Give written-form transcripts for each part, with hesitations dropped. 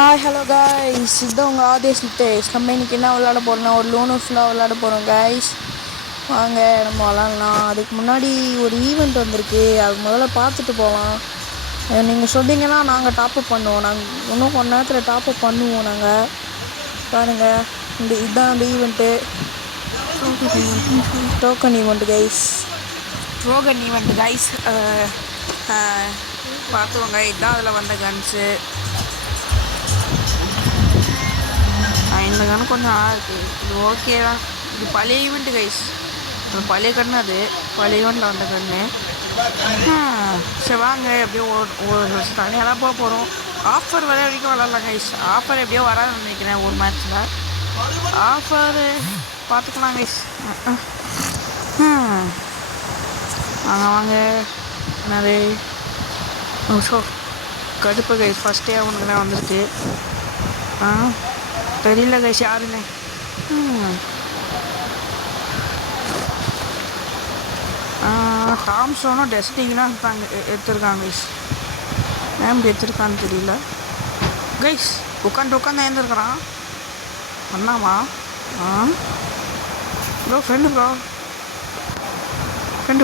Hi hello guys, இதுதான் உங்கள் ஆதேஷ் நித்தேஷ். நம்ம இன்றைக்கி என்ன விளாட போகிறோம்னா ஒரு லோனு ஃபுல்லாக விளாட போகிறோம் கைஸ். வாங்க நம்ம விளாட்லாம். அதுக்கு முன்னாடி ஒரு ஈவெண்ட் வந்திருக்கு, அது முதல்ல பார்த்துட்டு போகலாம். நீங்கள் சொன்னீங்கன்னா நாங்கள் டாப்அப் பண்ணுவோம். நாங்கள் இன்னும் கொஞ்ச நேரத்தில் டாப்அப் பண்ணுவோம். நாங்கள் பாருங்கள், இதுதான் அந்த event, token event guys. Token event guys. பார்த்துவோங்க, இதுதான் அதில் வந்த கன்ஸு. இந்த கன்று கொஞ்சம் நல்லா இருக்குது, இது ஓகே தான். இது பழைய ஈவெண்ட்டு கைஸ், அது பழைய கன்று, அது பழைய ஈவெண்ட்டில் வந்த கன்று. சரி வாங்க, எப்படியோ ஒரு தனியாக தான் போக போகிறோம். ஆஃபர் வர வரைக்கும் விளாட்லாம் கைஸ். ஆஃபர் எப்படியோ வராதுன்னு நினைக்கிறேன் ஒரு மேட்ச்சில். ஆஃபரு பார்த்துக்கலாம் கைஸ். வாங்க என்னது ஷோ கடுப்பு கைஸ். ஃபஸ்ட்டே அவனுக்கு தான் வந்திருக்கு. தெரியல கைஸ் யாருன்னு. டாம்ஸோனும் டெஸ்டிங்லாம் எடுத்துருக்காங்க கைஸ். ஏன் எடுத்துருக்கான்னு தெரியல கைஸ். உட்காந்து எழுந்திருக்கிறான் அண்ணாவா? ப்ரோ ஃப்ரெண்டு ப்ரோ ஃப்ரெண்டு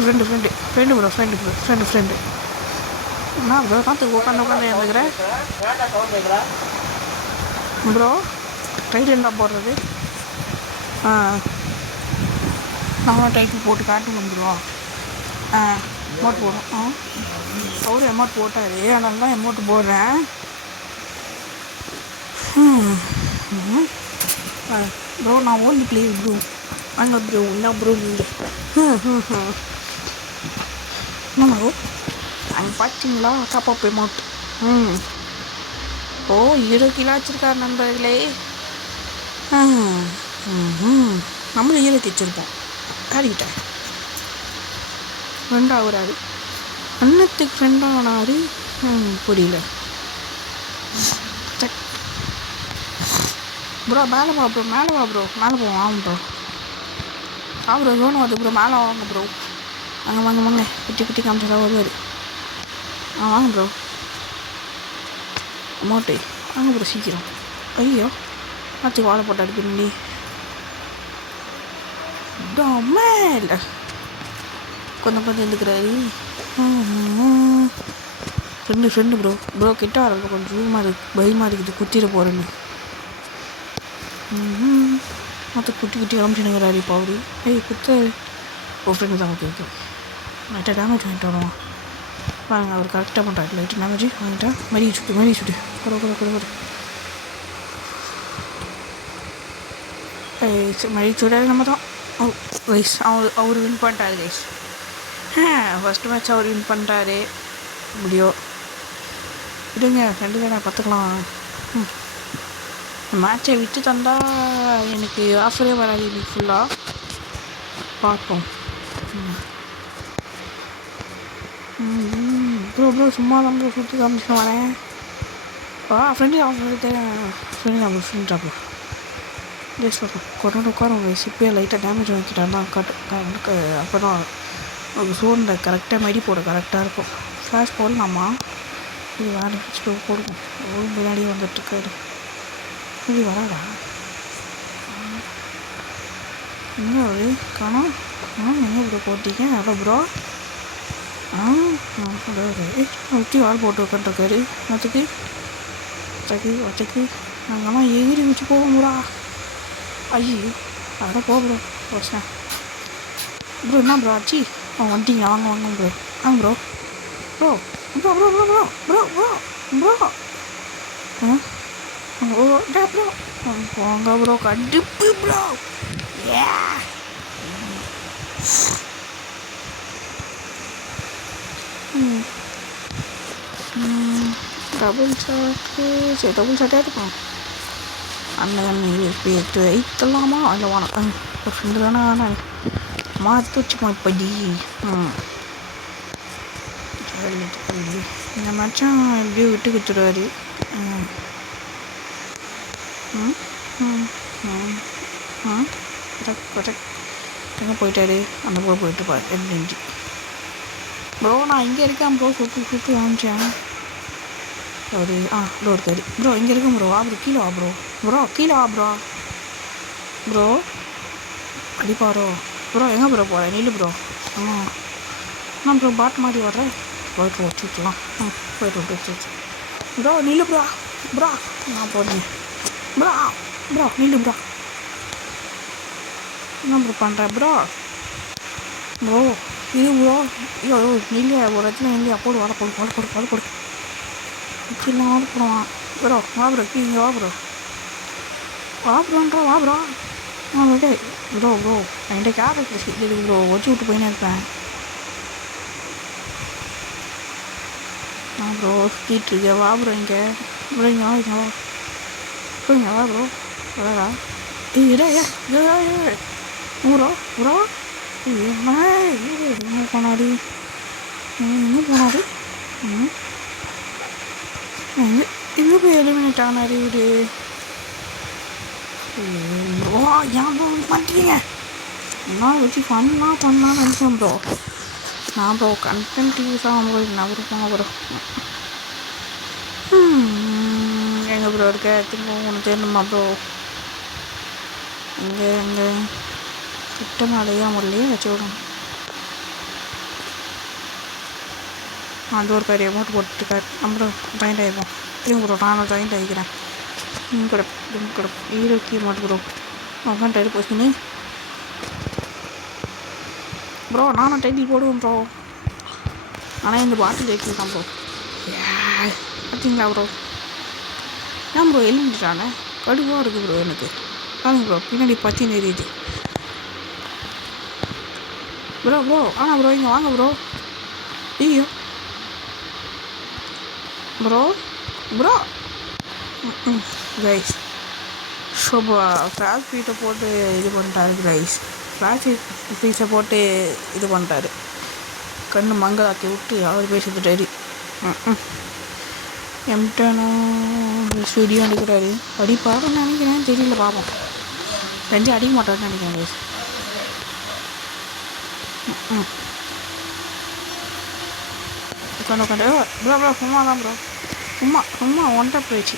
என்ன ப்ரோ பார்த்து உட்காந்து எழுந்துக்கிறேன் ப்ரோ. டைட்டில் என்ன போடுறது? நானும் டைட்டில் போட்டு காட்டுவோம் ப்ரோ. எமௌண்ட் போடும். அவரு எமௌண்ட் போட்டார், அதனால தான் எமௌண்ட் போடுறேன். ப்ரோ நான் ஓல்டு பிளே ப்ரோ. வாங்க ப்ரோ, என்ன ப்ரோ நீங்கள்? என்ன ப்ரோ அங்கே பார்த்தீங்களா டாப் அப் எமௌண்ட்? ஓ 0 கிலோ வச்சுருக்கார் நண்பர்களே. நம்மளும் 0 வச்சுருப்போம். காடிக்கிட்டேன் ஃப்ரெண்டாக ஆகுறாரு, அண்ணத்துக்கு ஃப்ரெண்டாக ஆனாரு. புரியல ப்ரோ. மேலே வா ப்ரோ, மேலே போவோம். ஆகும் ப்ரோ, ப்ரோ லோன் வருது ப்ரோ, மேலே வாங்க ப்ரோ. வாங்க குட்டி காமிச்சா வருவார். வாங்க ப்ரோ, அமௌண்ட்டு வாங்க ப்ரோ சீக்கிரம். ஐயோ ஆச்சு வாழை போட்டாரு பின்னாடி. இல்லை கொஞ்சம் இருந்துக்கிறாரு. ஃப்ரெண்டு ப்ரோ கிட்ட வரப்போ கொஞ்சம் பயமாக இருக்குது, குத்திட போகிறேன்னு. மற்ற குட்டி காமிச்சுனுங்கிறாரு இப்போ அவரு. குத்த ஃப்ரெண்டு தான். ஓகே லைட்டாக டேமேஜ் வாங்கிட்டு வருவான். வாங்க, அவர் கரெக்டாக பண்ணுறாரு. லைட்டு டேமேஜ் வாங்கிட்டா மரி சுட்டு கூட மரி சுட நம்ம தான் கைஸ். அவர் வின் பண்ணிட்டாரு கைஸ். ஃபஸ்ட்டு மேட்ச் அவர் வின் பண்ணிட்டாரு. முடியோ விடுங்க, ரெண்டு தானே பார்த்துக்கலாம். மேட்சை விட்டு தந்தால் எனக்கு ஆஃபரே வராது இன்னைக்கு ஃபுல்லாக. பார்ப்போம். ப்ரோ சும்மா தான் ப்ரோ சுற்றி காமிச்சு வரேன். ஃப்ரெண்டு ப்ரோ ஜஸ்ட் கொண்டு உட்காருங்க. சிப்பியாக லைட்டாக டேமேஜ் வாங்கிட்டாருன்னா அப்புறம் சோனில் கரெக்டாக மடி போட கரெக்டாக இருக்கும். ஃப்ளாஷ் போடலாமா? இது வேறு போடுவோம். முன்னாடியே வந்துட்டுருக்காரு. இது வராதா? எங்கே ஒரு காணோம். எங்கே ப்ரோ போட்டீங்க? Hello bro. ஊற்றி வால் போட்டு உட்காந்துருக்காரு. அதுக்கு வச்சக்கு நாங்கள்லாம் எகிரி வச்சு போவோம்டா. ஐயோ அட போ ப்ரோ. வச்சேன் ப்ரோ. என்ன ப்ரோ ஆச்சு? வந்துட்டீங்களா? வாங்க bro. Bro bro bro bro bro bro bro bro bro போங்க ப்ரோ. கண்டிப்பு ப்ரோ. டபுள் ஷாட்டாக இருக்கும். அந்த இப்போ 8 அதில் வாங்க. ஒரு ஃப்ரெண்டு தானே ஆனால் மாற்றி வச்சுக்கோ இப்படி. இந்த மேட்சும் எப்படியோ விட்டு கொடுத்துருவாரு. போயிட்டாரு. அந்த போய் போயிட்டு எப்படின்ட்டு ப்ரோ. நான் இங்கே இருக்கேன் ப்ரோ. சுற்றி காமிச்சேன். ஒரு ப்ரோ இருக்காரு ப்ரோ இங்கே இருக்கும் ப்ரோ வா ப்ரோ கீழே வா ப்ரோ ப்ரோ கீழே வா ப்ரோ ப்ரோ அடிப்பாரோ ப்ரோ எங்கே ப்ரோ போகிறேன் நில்லு ப்ரோ நான் ப்ரோ பாட் மாதிரி வர்றேன் போய்ட்டு வச்சுக்கலாம் போய்ட்டு வச்சு ப்ரோ நில்லு ப்ரோ ப்ரோ நான் போடுங்க ப்ரோ ப்ரோ நில்லு ப்ரோ என்ன ப்ரோ பண்ணுறேன் ப்ரோ ப்ரோ இது ப்ரோ ஐயோ நில்லையா ஒரு இடத்துல இல்லையா போடு வர போடு கீழே வர போடுவான் ப்ரோ வா ப்ரோ கீழே வா ப்ரோன்றா வா ப்ரோ ஓகே ப்ரோ என்கிட்ட கேரக்டர் இருக்குது ப்ரோ வச்சு விட்டு போயின்னு இருப்பேன் ப்ரோ சுற்றிட்டுருக்கேன் வா ப்ரோ இங்கே ப்ரோ இங்கே வா ப்ரோ வரா ப்ரோ எங்கே போனாரு எங்கே போய் எலிமினேட் ஆனார் இவரு ஏன் ப்ரோ பண்ணுறீங்க நான் வச்சு பண்ணலாம்னு நினச்சேன் ப்ரோ நான் ப்ரோ கண்டென்ட் யூஸ் ஆகும் ப்ரோ நகருப்பாங்க ப்ரோ எங்கே ப்ரோ இருக்க திரும்ப ஒன்று தேடணுமா ப்ரோ இங்கே கிட்ட மேலேயே முதல்லையே வச்சு விடணும் அந்த ஒரு பெரிய அமௌண்ட் போட்டுருக்காரு நம்ம ஜாயிண்ட் ஆகிடுவோம் திரும்ப ப்ரோ நானும் ஜாயிண்ட் ஆகிக்கிறேன் கிடப்பு ஈரோக்கி அமௌண்ட் ப்ரோ அவன் டைட்டில் போச்சுன்னு ப்ரோ நானும் டைட்டில் போடுவேன் ப்ரோ ஆனால் இந்த பாட்டில் ஜெயிக்கல் தான் ப்ரோ பார்த்தீங்களா ப்ரோ ஏன் ப்ரோ எலிமிட்டானே கடுவாக இருக்குது ப்ரோ எனக்கு பாருங்க ப்ரோ பின்னாடி பற்றி நெறியுது ப்ரோ ப்ரோ இங்கே வாங்க ப்ரோ ஐயோ ப்ரோ கைஸ் ஃப்ளாஷ் ஃபீட்டை போட்டு இது பண்ணிட்டாரு கைஸ் ஃப்ளாஷ் ஃபீஸை போட்டு இது பண்ணிட்டாரு கண்ணு மங்களாக்கி விட்டு அவர் பேசிட்டு ரெடி எம்டனும் ஸ்டுடியோ அடிக்கிறாரு அடிப்பாருன்னு நினைக்கிறேன் தெரியல பார்ப்போம் செஞ்சு அடிக்க மாட்டாருன்னு நினைக்கிறேன் கைஸ் உட்காந்து ப்ரோ சும்மா தான் ப்ரோ சும்மா ஒன்றை போயிடுச்சு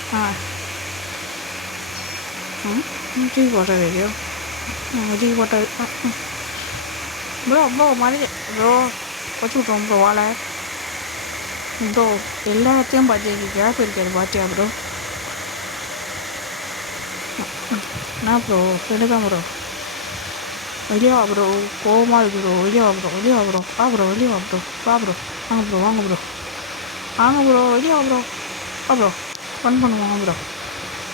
தூக்கி போட்டார் ஐயோ தூக்கி போட்டார் ப்ரோ மறுபடியும் ப்ரோ வச்சு விட்ருவோம் ப்ரோ வாழை ப்ரோ எல்லா இடத்தையும் பார்த்து கேப் இருக்காது பார்த்தியா ப்ரோ என்ன ப்ரோ எடுதான் ப்ரோ வெளியே வா ப்ரோ கோவமாக இருக்கு ப்ரோ வெளியே வா ப்ரோ வெளியே வா ப்ரோ வாங்க ப்ரோ வெளியே வா ப்ரோ ஃபன் பண்ணுவோம் வாங்க ப்ரோ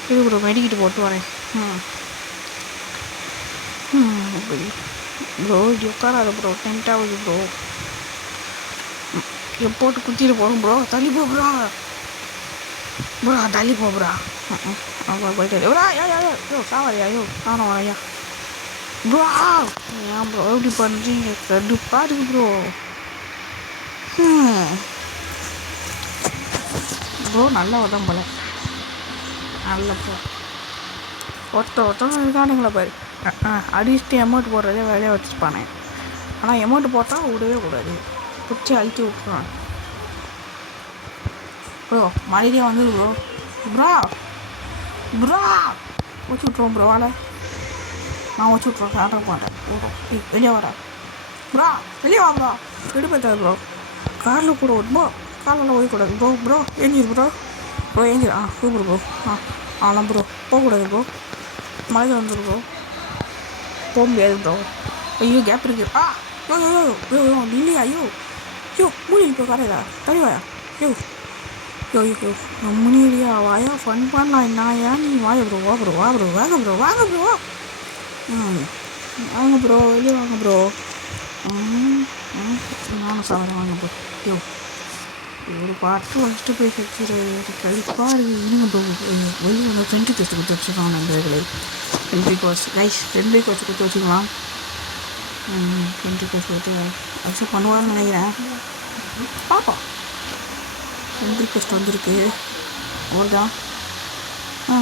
இது ப்ரோ மெடிக்கிட்டு போட்டு வரேன் ப்ரோ இது உட்காராது ப்ரோ டென்ட் ஆகுது ப்ரோ போட்டு குத்திட்டு போகிறோம் ப்ரோ தள்ளி போ ப்ரோ தள்ளி போ ப்ரோ போயிட்டு சாவாரியா நானும் வரையா ப்ரோ ஏன் ப்ரோ எப்படி பண்ணுறீங்க கடுப்பாக இருக்கு ப்ரோ நல்லா உடம்பு போல நல்ல ப்ரோ ஒருத்தவங்க இருக்கானுங்களா பாரு அடிச்சுட்டு அமௌண்ட் போடுறதே வேலையை வச்சுருப்பானே ஆனால் அமௌண்ட் போட்டால் விடவே கூடாது பிடிச்சி அழிச்சு விட்ருவான் ப்ரோ மறுபடியும் வந்து ப்ரோ வச்சு விட்ருவோம் ப்ரோ வாழை நான் வச்சு விட்ருவேன் ஆர்டர் போட்டேன் வெளியே வரா வெளியே வா ப்ரோ எடுப்பேன் ப்ரோ காரில் கூட ப்ரோ காலெல்லாம் ஓய்யக்கூடாது ப்ரோ ஏஞ்சிரு ப்ரோ ஏஞ்சிரு சூப்பர் ப்ரோ ஆலாம் ப்ரோ போகக்கூடாது ப்ரோ மழையில் வந்துரு ப்ரோ போக முடியாது ப்ரோ ஐயோ கேப் இருக்கு இல்லையா ஐயோ மூலியில் போய் கரையா தனிவாயா ஐயோ முனியா வாயா ஃபன் பண்ணலாம் என்ன நீ வாய ப்ரோ வாங்க ப்ரோ வாங்க ப்ரோ வெளியே வாங்க ப்ரோ நானும் சாப்பிட்றேன் வாங்க ப்ரோ ஒரு பாட்டு வந்துட்டு போய் வச்சுருவேன் கழிப்பாக இருக்குது இன்னும் ப்ரோ வெளியே வந்து ஃப்ரெண்டு டெஸ்ட்டு கொடுத்து வச்சுருக்காங்க நண்பர்களை ஃப்ரெண்ட் வீக் வச்சு கொடுத்து வச்சுக்கலாம் ஃப்ரெண்ட் ரிக்வஸ்ட் கொடுத்து அக்செப்ட் பண்ணுவான்னு நினைக்கிறேன் பார்ப்போம் ஃப்ரெண்ட் ரிக்வெஸ்ட் வந்திருக்கு அவ்வளோதான்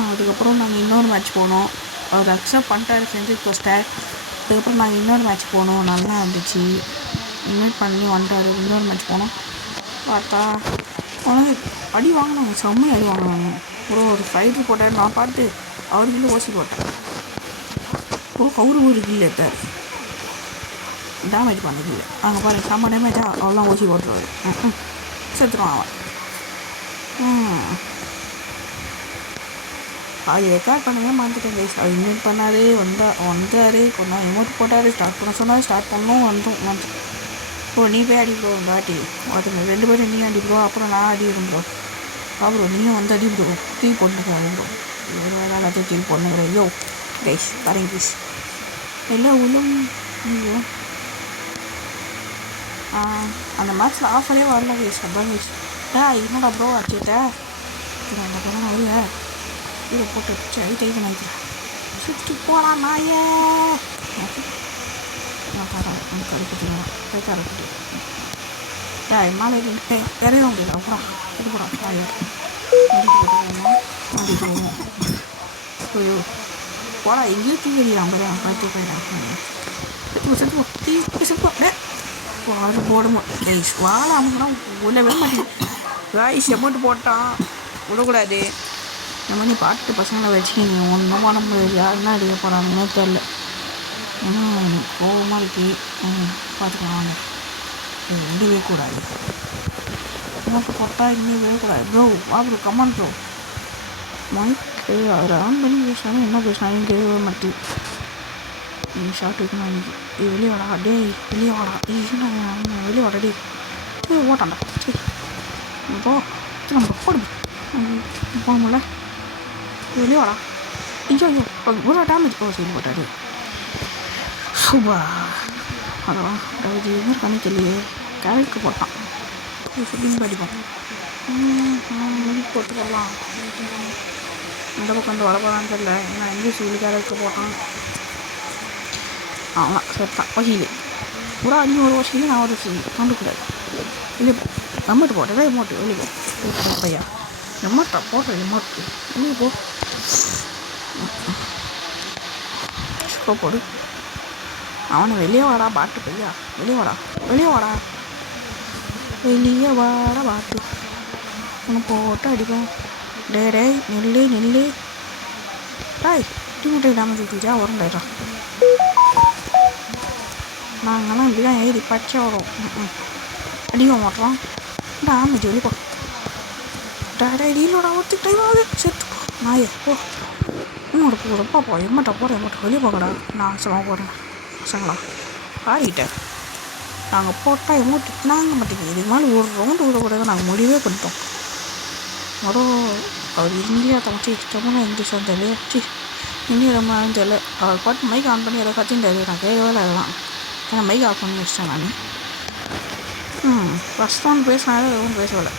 அதுக்கப்புறம் நாங்கள் இன்னொரு மேட்ச் போனோம் அவர் அக்செப்ட் பண்ணிட்டாரு ஃப்ரெண்ட் ரிக்வெஸ்ட்டை அதுக்கப்புறம் நாங்கள் இன்னொரு மேட்ச் போனோம் நல்லா இருந்துச்சு இன்வைட் பண்ணி வந்துட்டார் இன்னொரு மேட்ச் போனோம் பார்த்தா அவனுக்கு அடி வாங்கினாங்க, செம்மையாக அடி வாங்கினாங்க. ஒரு ஃபைட்ரு போட்டார், நான் பார்த்து அவருக்குள்ளே ஓசி போட்டேன். அவரு ஒரு கீழே எடுத்தார், டேமேஜ் பண்ண கீழே. அங்கே பாரு செம்ம டேமேஜா, அவெல்லாம் ஓசி போட்டுருவாரு. செத்துருவான் அவன். அது ரெக்கார்ட் பண்ணவே மறந்துட்டேன் கைஸ். அது இன்வைட் பண்ணார், வந்தார், கொஞ்சம் எமௌண்ட் போட்டார், ஸ்டார்ட் பண்ண சொன்னார், ஸ்டார்ட் பண்ணோம், வந்து ப்ரோ நீ போய் அடி ப்ரோ தாட்டி அதுங்க 2 பேரும் நீ அடி ப்ரோ, அப்புறம் நான் அடிக்கிறேன் ப்ரோ. ப்ரோ நீயும் வந்து அடி ப்ரோ, தூக்கி போட்டுக்காது ப்ரோ, எல்லாத்தையும் தூக்கி போடணும். ஐயோ கைஸ் பாருங்க ப்ளீஸ், எல்லாம் உளும். ஐயோ அந்த மேட்ச்சில் ஆஃபரே வரல கைஸ். அதான் கைஸ் என்னடா ப்ரோ அடிச்சுட்டா அந்த படம் வருவ இதை போட்டு சரி டைப் நினைக்கிறேன். சுற்றி போகலாம் நாயே. நான் பாருங்க கருப்பட்டிடுவேன், கருப்பட்டி மேலே இறைய முடியல. அப்புறம் இது கூட நாயை மாட்டிட்டு போவோம். ஐயோ போடா எங்கேயோ தூக்கிடுறான் பாரு, பார்த்து போயிடான். செத்துப்போ போடுமா கைஸ், வாழை அவங்க உள்ளவே மாட்டேன் கைஸ். எமௌண்ட் போட்டான் விடக்கூடாது. இந்த மாதிரி பாட்டு பசங்களை வச்சு நீ ஒன்றும் பண்ண முடியாது. யாருன்னா அடிக்க போகிறாங்கன்னே தெரில. ஏன்னா எனக்கு கோபமாக இருக்கு. பார்த்துக்கலாம், இது ரெண்டுவே கூடாது. எனக்கு போட்டால் இன்னும் விடக்கூடாது ப்ரோ. வா ப்ரோ, கமான் ப்ரோ. மைக்கு அவர் ஆன் பண்ணி பேசினாலும் என்ன பேசினாலும் கேட்கவே மாட்டேன். நீ ஷார்ட் வைக்கணும் அன்றைக்கி. இது வெளியே வாடா டே, வெளியே வாடா வெளியே வாடா டே. ஓட்டாண்டா சரி போ, நம்ம போடு போகணும்ல, வெளியே வாடா. ஐயோ ஒரு டேமேஜ் சரி போட்டாரு. சூப்பா அதான் அதாவது என்ன கணிக்கலையே, கேரக்டருக்கு போட்டான். ஃபுட்டிங் படிப்போம் போட்டு போடலாம். இந்த பக்கம் வந்து வளர்ப்பான்னு தெரியல. ஏன்னா இங்கிலீஷ் சொல்லி கேரக்டருக்கு போட்டான். அவன் செத்தான் வசீலு பூரா. நீ ஒரு வசீலு, நான் ஒரு வசீலு கண்டுக்கூடாது. வெளியே போ, எமௌண்ட் போட்டதா எமௌண்ட் வெளியே போ பையா. எமௌண்ட்டா போடுற எமௌண்ட்டு வெளியே போ. போடு அவனை வெளியே வாடா பாட்டு பையா, வெளியே வாடா வெளியே வாடா வெளியே வாடா பாட்டு. அவனை போட்டு அடிப்பேன். டே டே நெல்லு நெல்லு டாய் டீமுட்டை டேமேஜ் ஊற்றிச்சா வரண்டாயிரா. நாங்கள்லாம் இப்படி தான் ஏறி பச்சை வரும். அடிக்க மாட்டோம் டேமேஜ் வெளியே போ. டே டீலோட ஒருத்தி டைம் ஆகுது. செத்து நாயே போ. இன்னொரு போகிறப்பா போ, எம்மட்டா போகிறேன் எம்மட்ட வெளியே போகடா. நான் அவசரமாக போகிறேன் பசங்களா பாடிக்கிட்டேன். நாங்கள் போட்டால் எமௌண்ட் நாங்கள் மாட்டேங்குது. இதுக்கு மேலே ஒரு ரவுண்டு விடக்கூடாது நாங்கள் முடிவே பண்ணிட்டோம். அவர் இந்தியா தமிழ்ச்சி இஷ்டமான இங்கிலீஷ் வந்து சி இந்தியா ரொம்ப தெரியல. அவர் பாட்டு மைக் ஆன் பண்ணி ஏதோ கத்தின்றாரு, நான் கேட்கவே இல்லை. அதெல்லாம் ஏன்னா மைக் ஆஃப் பண்ணி வச்சிட்டேன் நான். ஃபஸ்ட் ரவுண்ட் பேசினாலே எதுவும் பேசவில்லை.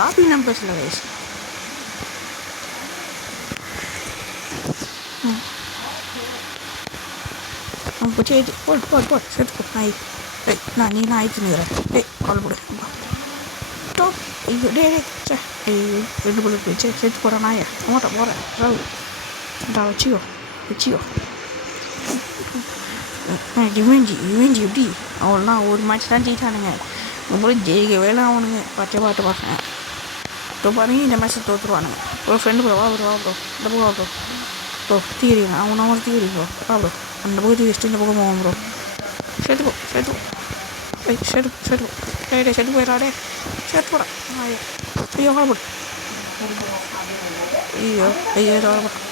லாபி நான் பேசலை வயசு. போச்சு ஆயிடுச்சு. போடு சேர்த்து போ நாய். நான் நீ ஆயிடுச்சுங்கிறேன். கால் போடு டாப். ஐயோ டே சே ஐயோ 2 புல்லட் போயிடுச்சு. சேர்த்து போகிறேன் நாயை. அம்மாட்ட போகிறேன் ராவுடா வச்சியோ. ரிவெஞ்சி எப்படி அவள்லாம் ஒரு மேட்ச் தான் ஜெயிச்சானுங்க. ரொம்ப ஜெயிக்க வேலை அவனுங்க பச்சை பாட்டு பசங்க. இப்போ பாருங்க இந்த மேட்ச்சை தோற்றுருவானுங்க. ஒரு ஃப்ரெண்டு ப்ரோ வா ப்ரோ இந்த பக்கம் வா ப்ரோ தீரி அவன் தீரி ப்ரோ வா ப்ரோ. அந்த பக்கத்துக்கு வச்சுட்டு இந்த பக்கம் போவோம் ப்ரோ. சேர்த்துப்போ செட்டு போயிடாடே. சேர்த்து போடா ஐயோ வாழ போட்டு. ஐயோ வாழ போட்டான்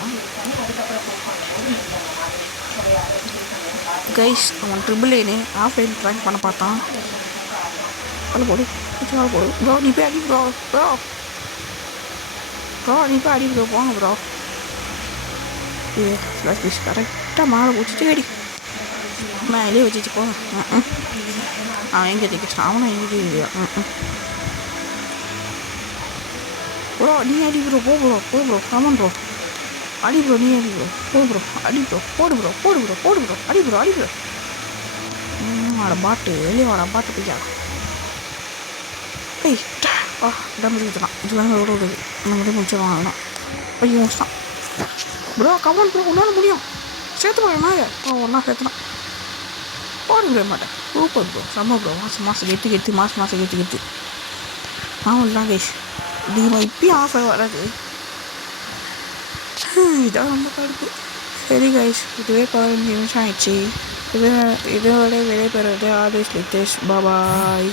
கைஸ். அவன் ட்ரிபிள் ஆஃப்லைன் ட்ராக் பண்ண பார்த்தான். வாழ போடு ப்ரோ. நீ போய் அடி ப்ரோ நீ போய் அடி ப்ரோ போங்க ப்ரோ. கரெக்டாக மேலே பிடிச்சிட்டு அடி மேலே வச்சுட்டு போங்க. அவன் எங்கே தைக்க அவனும் எங்கே ப்ரோ. நீ அடி ப்ரோ போ ப்ரோ ஆமாம் ப்ரோ அடி ப்ரோ. நீ அடி ப்ரோ போ ப்ரோ அடி ப்ரோ போடு ப்ரோ அடி ப்ரோ வாடா பாட்டு வெளியே வாடா பாட்டு பையா. இடம் முடிச்சுக்கலாம். இது வந்து விடுறது நம்மளே முடிச்சிடலாம். அதெல்லாம் ஐயோ முடிச்சிட்டான் ப்ரோ. கமான் ப்ரோ உன்னால முடியும். சேர்த்து போகிறேன் நாயை. ஒன்றா சேர்த்துனா போட முடிய மாட்டேன். சூப்பர் ப்ரோ செம்ம ப்ரோ. மாதம் கெத்து மாதம் கெத்து அவ்வளோதான் கைஸ். இது இப்பயும் ஆஃபர் வராது. இதான் ரொம்ப கடுப்பு. சரி கைஸ், இதுவே 15 நிமிஷம் ஆயிடுச்சு. இதோட விடைபெறுவது ஆல்வேஸ் லைக் திஸ். பாய்.